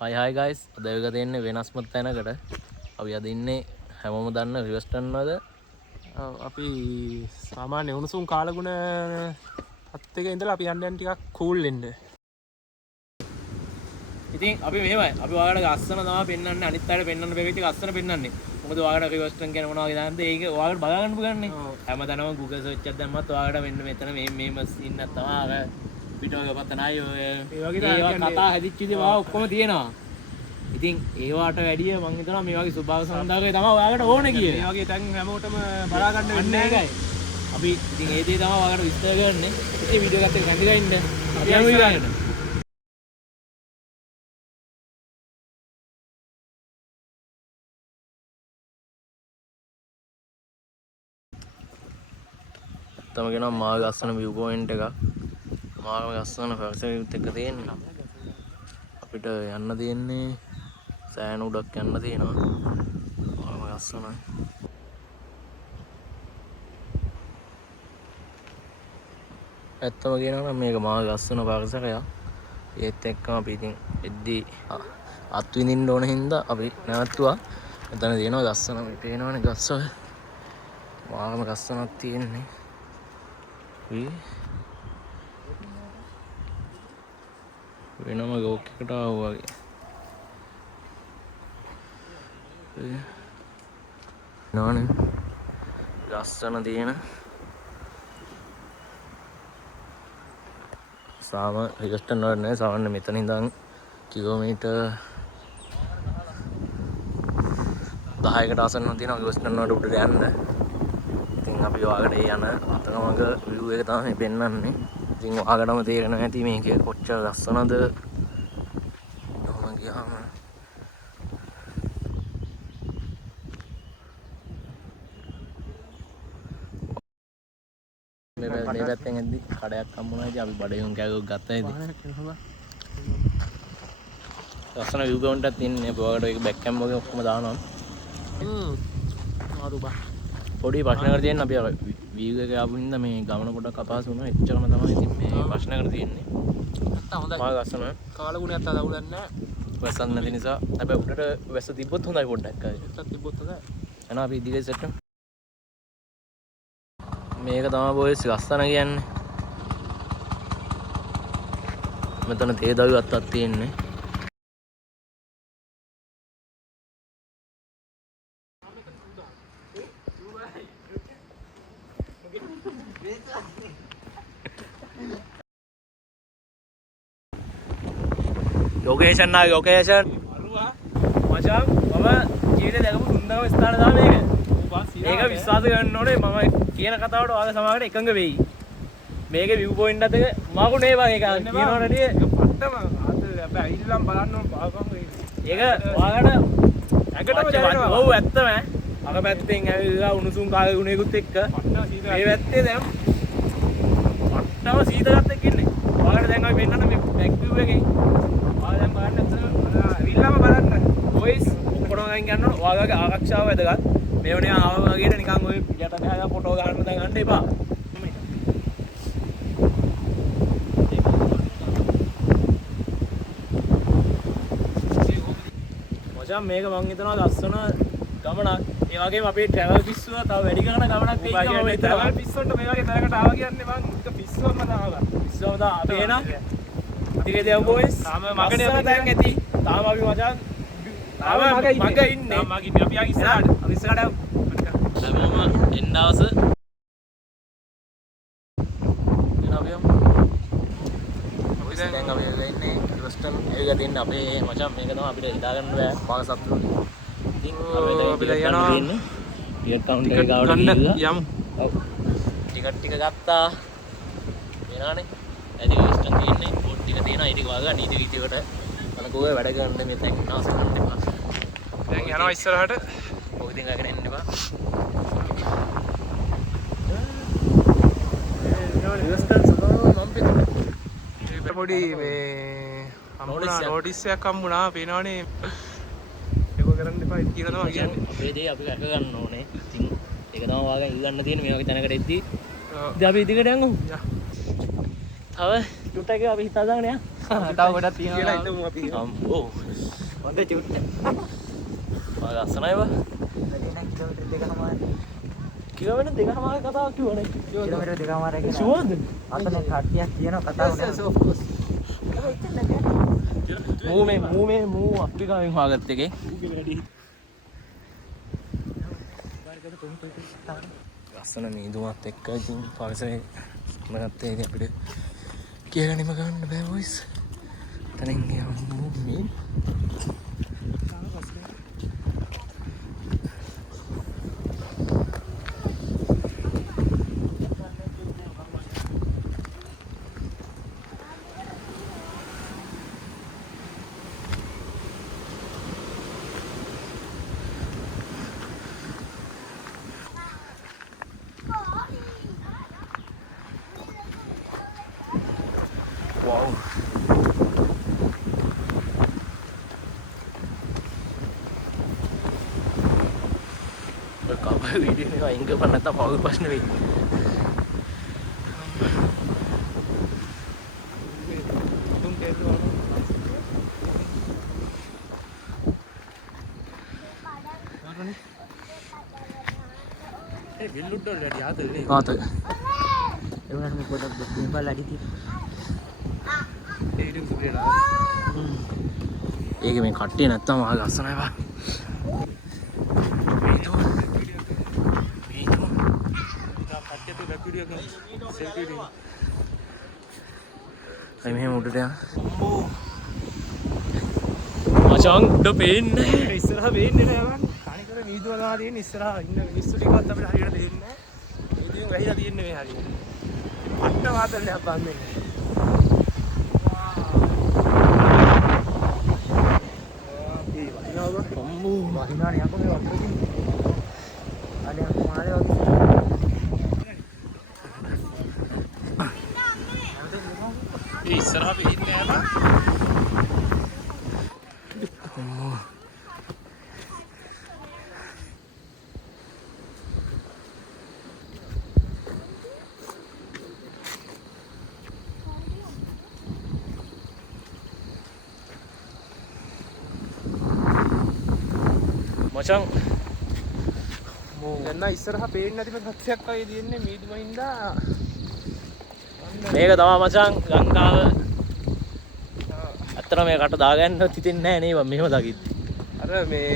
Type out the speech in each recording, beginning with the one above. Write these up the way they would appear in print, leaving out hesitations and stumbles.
Hi guys, අද එක දෙන්නේ වෙනස්ම තැනකට. අපි අද ඉන්නේ හැමෝම දන්න රිවර්ස්ටන් වල. අපි සාමාන්‍ය උණුසුම් කාලගුණ පත් එක ඉඳලා අපි යන්න ටිකක් කූල් වෙන්න. ඉතින් අපි මෙහෙමයි. අපි ඔයාලට ගස්සන තමයි පෙන්වන්නේ. අනිත් අයට පෙන්වන්න බැරි විදිහට ගස්සන පෙන්වන්නේ. මොකද ඔයාලට රිවර්ස්ටන් කියන මොනවා වගේ දාන්නද ඒක ඔයාලට බලා ගන්න පුගන්නේ. හැමදාම Google search එකක් දැම්මත් ඔයාලට මෙන්න මෙතන මේ ඉන්න තමයි අර පිටෝගේ පතනයි ඔය ඒ වගේ කතා හැදිච්ච දේවල් ඔක්කොම තියෙනවා. ඉතින් ඒවට වැඩිය මං හිතනවා මේ වගේ සුභාව සඳහාගේ තමයි ඔයාලට ඕනේ කියලා. මේ වගේ තැන් හැමෝටම බලා ගන්න වෙන්නේ ඒකයි. අපි ඉතින් ඒ දේ තමයි ඔයාලට විස්තර කරන්නේ. ඉතින් වීඩියෝ එකත් එක්ක කැඳිලා ඉන්න. අපි යමු ඊගාට. තමයි කියනවා මාගේ ලස්සන view point එකක්. මාගේ ලස්සන පැවසෙවිත් එක තියෙන්නේ. අපිට යන්න තියෙන්නේ සෑන උඩක් යන්න තියෙනවා. මාගේ ලස්සනයි. ඇත්තම කියනවා නම් මේක මාගේ ලස්සන පරිසරයක්. ඒත් එක්කම අපි ඉතින් එද්දී අත් විඳින්න ඕන හින්දා අපි නැවතුවා. එතන තියෙනවා ලස්සන මේ පේනවනේ ගස් වල. මාගම ලස්සනක් තියෙන්නේ. වෙනම ලෝක එකට ආවා වගේ. නෝනේ ලස්සන තියෙන සාම රිවර්ස්ටන් වල නෑ සාමාන්‍ය මෙතන ඉඳන් කිලෝමීටර් 10කට ආසන්නව තියෙනවා රිවර්ස්ටන් වලට උඩට යන්න. ඉතින් අපි ඔයාලට යන අතරමඟ view එක තමයි පෙන්වන්නේ. ඉතින් ඔයාලටම තේරෙනවා ඇති මේකේ කොච්චර ලස්සනද. මම ගියාම මේ පැත්තෙන් එද්දි කඩයක් හම්බුණා. ඉතින් අපි බඩගින් කෑගොක් ගත්තා ඉතින්. ලස්සන view point එකක් තියෙන්නේ. අපි ඔයාලට ඒක බෑක් කැම් වගේ ඔක්කොම දානවා. මාරුබා. පොඩි ප්‍රශ්නයකට තියෙන අපි අර view එක ආපු හින්දා මේ ගමන පොඩක් අපහසු වුණා. එච්චරම තමයි ඉතින් මේ ප්‍රශ්නයකට තියෙන්නේ. නැත්තම් හොඳයි. මාගේ ලස්සන කාලගුණයක් අත අවුලක් නැහැ. වැස්සක් නැති නිසා. හැබැයි උඩට වැස්ස තිබ්බොත් හොඳයි පොඩ්ඩක්. වැස්සක් තිබ්බොත් හොඳයි. එහෙනම් අපි ඉදිරියට සෙට් කරමු. මේක තමයි බොයිස් ලස්සන කියන්නේ. මෙතන තේ දවි අත්තක් තියෙන්නේ. ලොකේෂන් ආ ලොකේෂන් අරුවා මචං මම ජීවිතේ දැකපු සුන්දරම ස්ථාන තමයි මේක. ඒක විශ්වාස කරන්න ඕනේ මම කියන කතාවට ඔයාලා සමහරකට එකඟ වෙයි. මේකේ view point එක මාකුනේ වගේ එකක් කියනවා නේද? පට්ටම අද අපි ඇවිල්ලා බලන්න ඕන පාපම් ඒක ඔයාලට ඇඟට ඔව් ඇත්තම අර පැත්තෙන් ඇවිල්ලා උණුසුම් කාගේ ගුණයකුත් එක්ක මේ පැත්තේ දැන් පට්ටම සීතලත් එක්ක ඉන්නේ. ඔයාලට දැන් අපි වෙන්නන්න මේ back view එකෙන් ඔයාලා දැන් බලන්න ඇවිල්ලාම බලන්න. වොයිස් ඔක්කොම ගන්න යනවා. ඔයාලගේ ආරක්ෂාව වැදගත්. මේ වනේ ආවා වගේ නිකන් ඔය යට ගහලා ෆොටෝ ගන්න දැන් ගන්න එපා. මචං මේක මං හිතනවා ලස්සන ගමනක්. ඒ වගේම අපේ ට්‍රැවල් පිස්සුව තව වැඩි කරන ගමනක් වෙයි කියලා මම හිතනවා. ට්‍රැවල් පිස්සොන්ට මේ වගේ තැනකට ආවා කියන්නේ මං එක පිස්සොන්ම දානවා. පිස්සුවම දා අපි එන ඉතින් දෙව බොයිස් තාම මගනේ අපි දැන් ඇති. තාම අපි මචං තාම මග ඉන්නේ. තාම මග ඉන්නේ. අපි ආ ඉස්සරහට. අපි ඉස්සරහට හැමෝම එන්න දවස එන අපි යමු. අපි දැන් අපි ඉන්නේ රිවර්ස්ටන් ඒගා තියෙන අපේ මචං මේක තමයි අපිට හිතා ගන්න බෑ පාර සතුටුනේ. ඉතින් අපි දැන් යනවා. ටිකට් කවුන්ටර් එක ගාවට ගිහලා යමු. ඔව්. ටිකට් ටික ගත්තා. එනවානේ. ඇයි රිවර්ස්ටන් තියෙන්නේ බෝඩ් ටික තියෙනවා. ඊට ගාගන්න ඊට විදියට අනකෝවේ වැඩ ගන්න මේ තැන් නාස ගන්න එපා. දැන් යනවා ඉස්සරහට. ඔය ඉතින් ගාගෙන එන්න එපා. රිවර්ස්ටන් සතර මම පිටුනේ. පොඩි මේ හම්බුණා නෝටිස් එකක් හම්බුණා පේනවනේ ඒක කරන්න එපා කියලා තමයි කියන්නේ. මේ දේ අපි රැක ගන්න ඕනේ. ඉතින් ඒක තමයි වාගෙන් ඉල්ලන්න තියෙන්නේ මේ වගේ තැනකට එද්දී. ඉතින් අපි ඉදිරියට යමු. තව චුට්ටක් අපි හිතා දාගෙන යන්න. තව ගොඩක් තියෙනවා කියලා හිතමු අපි. අම්බෝ හොඳ චුට්ට ලස්සනයි බා කිලෝමීටර් දෙකමාරක් කතාවක් කිව්වනේ කිලෝමීටර් දෙකමාරක් කියලා ෂුවර්ද අතන කට්ටියක් කියනවා කතාව මූ අප්‍රිකාවෙන් හොයාගත්ත එකේ ලස්සන මීදුමත් එක්ක ඉතින් පරිසරේ මගත්තේ ඉතින් අපිට කියලා නිම ගන්න බෑ වොයිස් තනින් යමු මේ wow කපල් වීඩියෝ එක අයින් කරපන් නැත්නම් පවුල් ප්‍රශ්න වෙයි තුන් කෙරුවා ඒ බිල්ලුඩ් වල වැඩි ආතල්නේ ආත එවනත් මේ පොඩක් දෙන්න බලලා අඩිති ඒ ඉතින් සුපිරියලා ඒක මේ කට්ටිය නැත්තම් ආ ලස්සනයි බා මෙහෙම උඩට යන මචං උඩ පේන්නේ ඉස්සරහ වෙන්නේ නැහැ මං කණිකර වීදුව ගා තියෙන ඉස්සරහ ඉන්න මිනිස්සු ටිකවත් අපිට හරියට දෙන්නේ නැහැ ඉතින් වැහිලා තියෙන්නේ මේ හරියට අට්ට වාතලයක් බන්නේ වහිනානේ යකෝ මේ වතුරකින් අනේ මාළේ වගේ ඒ ඉස්සරහ වෙන්නේ නැහැ අම්මෝ මචං දැන් නම් ඉස්සරහ පේන්නේ නැති මේ සත්‍යයක් වගේ තියෙන්නේ මීදුම හින්දා මේක තමයි මචං ලංකාව අතන මේකට දාගන්න හිතෙන්නේ නැහැ නේද මෙහෙම දකිද්දි අර මේ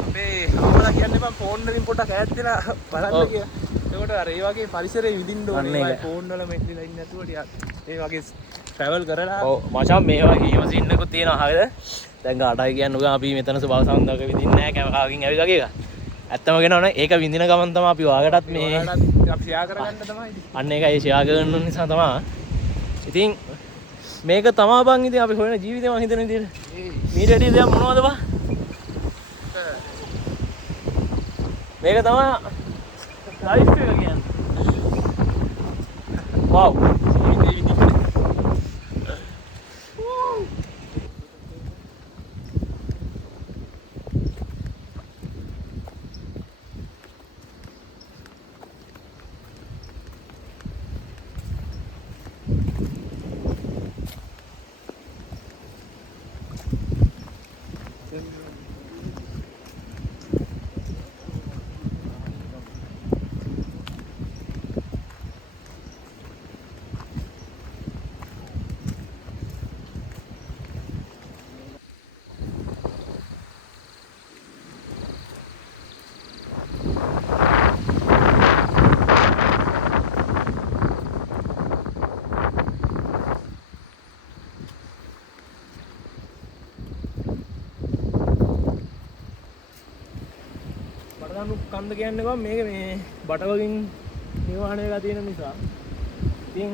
අපේ අම්මලා කියන්නේ මම ෆෝන් වලින් පොඩ්ඩක් ඈත් වෙලා බලන්න කියලා. එතකොට අර ඒ වගේ පරිසරයේ විඳින්න ඕනේ. ඒ ෆෝන් වල මෙල්ලලා ඉන්නේ නැතුව ටිකක් ඒ වගේ ට්‍රැවල් කරලා. ඔව් මචං මේ වගේ ඉවස ඉන්නකුත් තියෙනවා හරිද දැන් කාටයි කියන්නකෝ අපි මෙතන ස්වභාව සම්බන්ධක විඳින්නේ නැහැ කැමකාවකින් ඇවිල්ලා කියලා. ඇත්තම කියනවනේ ඒක විඳින ගමන් තමයි අපි ඔයාලටත් මේ අපි ෂෙයා කරගන්න තමයි. අන්න ඒකයි ෂෙයා කරන නිසා තමයි. ඉතින් මේක තමා බං ඉතින් අපි හොයන ජීවිතේ මං හිතන විදිහට මීට වැඩි දෙයක් මොනවද බං මේක තමයි ලයිෆ් එක කියන්නේ වව් කන්ද කියන්නේ කොහොම මේක මේ බටවකින් නිර්මාණය වෙලා තියෙන නිසා ඉතින්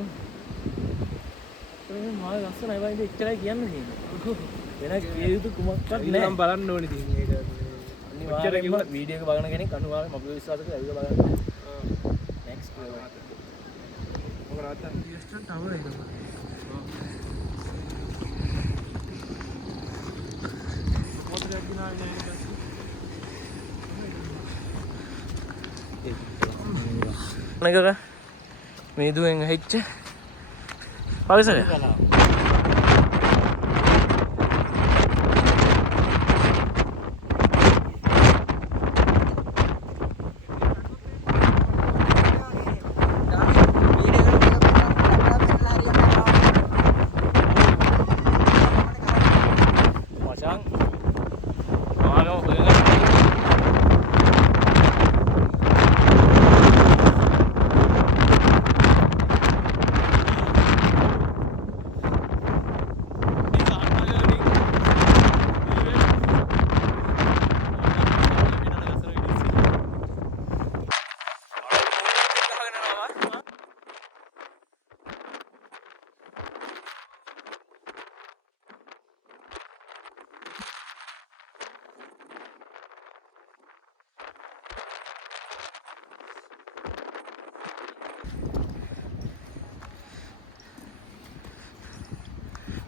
මේ මාළේ ලස්සනයි වයිද එච්චරයි කියන්න තියෙන්නේ වෙන කිය යුතු කුමක්වත් නැහැ මම බලන්න ඕනේ ඉතින් මේක අනිවාර්යයෙන්ම වීඩියෝ එක බලන කෙනෙක් අනිවාර්යයෙන්ම අපිව විශ්වාස කරලා ඇවිල්ලා බලන්න නෙක්ස්ට් මොකද රාත්‍රී ඩිස්ටන් ටවර් එක මොකටද ගිනාන්නේ නේද මේ දුවෙන් ඇහිච්ච පරිසරය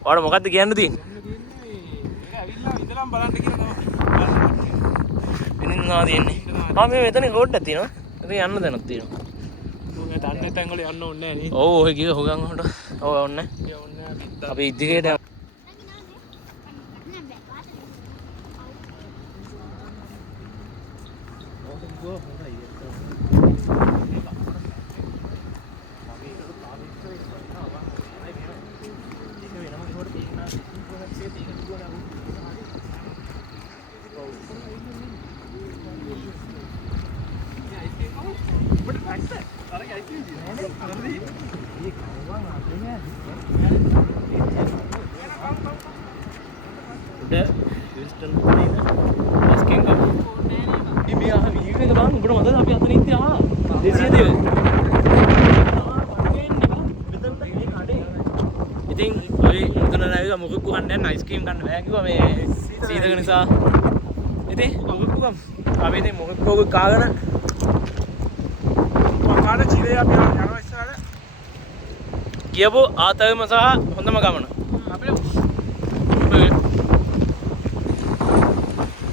ඔයාලා මොකද්ද කියන්න තියෙන්නේ? ඉඳලා බලන්න කියලා ඉතින් නා තියෙන්නේ. මේ මෙතන රෝඩ් එකක් තියෙනවා. ඒක යන්න දැනක් තියෙනවා. තමයි. දන්නේ තැන් වල යන්න ඕනේ නෑ නේ. ඔව් ඔය කිව්ව හොගන් හොට. ඔව් ඕන්නේ. අපි ඉදිරියට යමු. Houston asking kamu ini ah ini kan bang udah mata tapi atas ini ah desi ada ඉතින් අපි උතන නැවිලා මොකක්ද කන්නේ නැහැ අයිස්ක්‍රීම් ගන්න බෑ කිව්වා මේ සීතල නිසා ඉතින් මොකක්ද ගම් අපි ඉතින් මොකක්ද කාගෙන කාට චිරේ අපි යනවා ඉස්සරහට කියපු ආතයම සහ හොඳම ගමන අපේ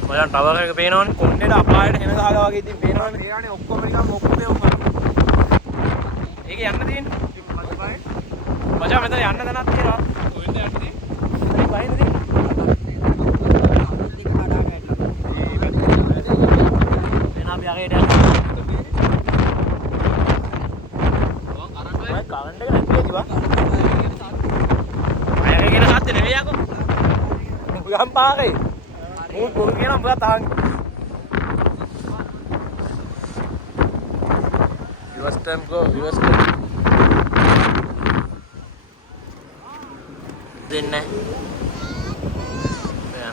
මලන් ටවර් එක පේනවනේ කොණ්ඩේට අපායට හෙන ගහලා වගේ ඉතින් පේනවනේ ඒගානේ ඔක්කොම නිකන් ඔක්කොම ඒක යන්න තියෙන්නේ මචං මෙතන යන්න තැනක් තියෙනවා කොහෙන්ද යන්නේ ඉතින් බහින්න තියෙන්නේ එන අපි අගේට යන්න කරන්ට් එක නැති කිව්වා අයගේ කියන සත්‍ය නෙවෙයි යකෝ ගම් පාරේ මූ පොල් කියන උඹලා තාන් reverse time go reverse time දෙන්නේ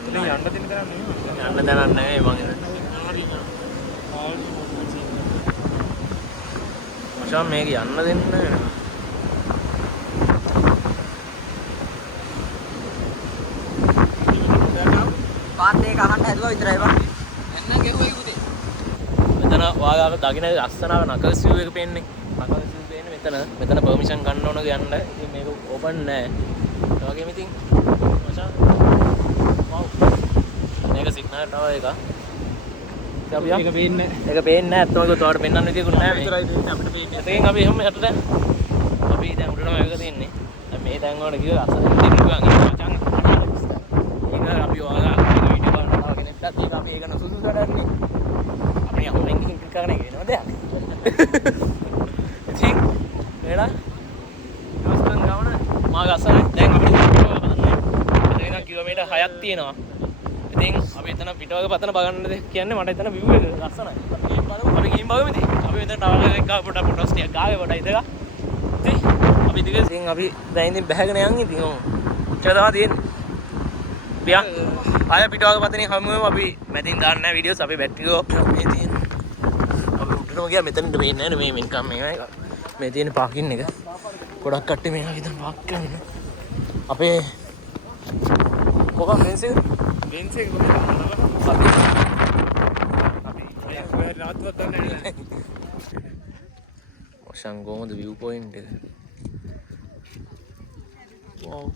යන්න දෙන්න තැන නෙමෙයි යන්න දැනක් නෙවෙයි මං මචං මේක යන්න දෙන්න පාත් එක අහන්න හැදුවා විතරයි බං. එන්න ගෙරුවයි පුතේ. මෙතන ඔයාලා දකින්න ලස්සනාව නකල්ස් view එක පේන්නේ. නකල්ස් view පේන්නේ මෙතන. මෙතන පර්මිෂන් ගන්න ඕන යන්න. ඉතින් මේක ඕපන් නෑ. ඒ වගේම ඉතින් මචං වව්. මේක සිග්නල් ටවර් එක. ඒක පේන්නේ ඒක පේන්නේ නෑ. අත්නෝක උඩට පෙන්වන්න විදියකුත් නෑ මේ. විතරයි පේන්නේ අපිට පේන්නේ ඉතින් අපි එහෙම යටට අපි දැන් උඩටම එක තියෙන්නේ. දැන් මේ තැන් වලට ගිහලා අසල ඉඳි කිව්වා මචං. ඒක අපි ඔයාලා වීඩියෝ කරනවා කෙනෙක්ට ඒක අපි ඒක නසුසු කරන්නේ. අපි අහුවෙන් කින් කරන එක වෙනවද? ඉතින් එලා දවස්කන් ගමන මා ගස්සන දැන් අපිට එතන කිලෝමීටර් 6ක් තියෙනවා. ඉතින් අපි එතන පිටවක පතන බලන්න කියන්නේ මට එතන view එක ලස්සනයි. අපි ගිහින් බලමු ඉතින්. අපි එතන ටවර් එකක් ගාව පොඩ්ඩක් ටිකක් ගාවේ පොඩ්ඩක් ඉඳලා. ඉතින් අපි ඉතින් අපි දැන් ඉතින් බහගෙන යන් ඉතින් ඔව්. ඉතල තමයි තියෙන්නේ. පියා ආය පිටවක පතනේ හැමෝම අපි මැදින් දාන්න නැහැ වීඩියෝස් අපි බැටරි ඔෆ් මේ තියෙන. අපි උඩටම ගියා මෙතනට වෙන්නේ නැහැ මේ මින්කම් මේ තියෙන පාකින් එක. ගොඩක් කට්ටිය මේක විතර පාක් කරනවා. අපේ කොහොම බෙන්ස් එක බෙන්ස් එක කොහෙද අපි රාත්‍රියක් ගන්න නෑ ඔෂන් කොහොමද view point එක? wow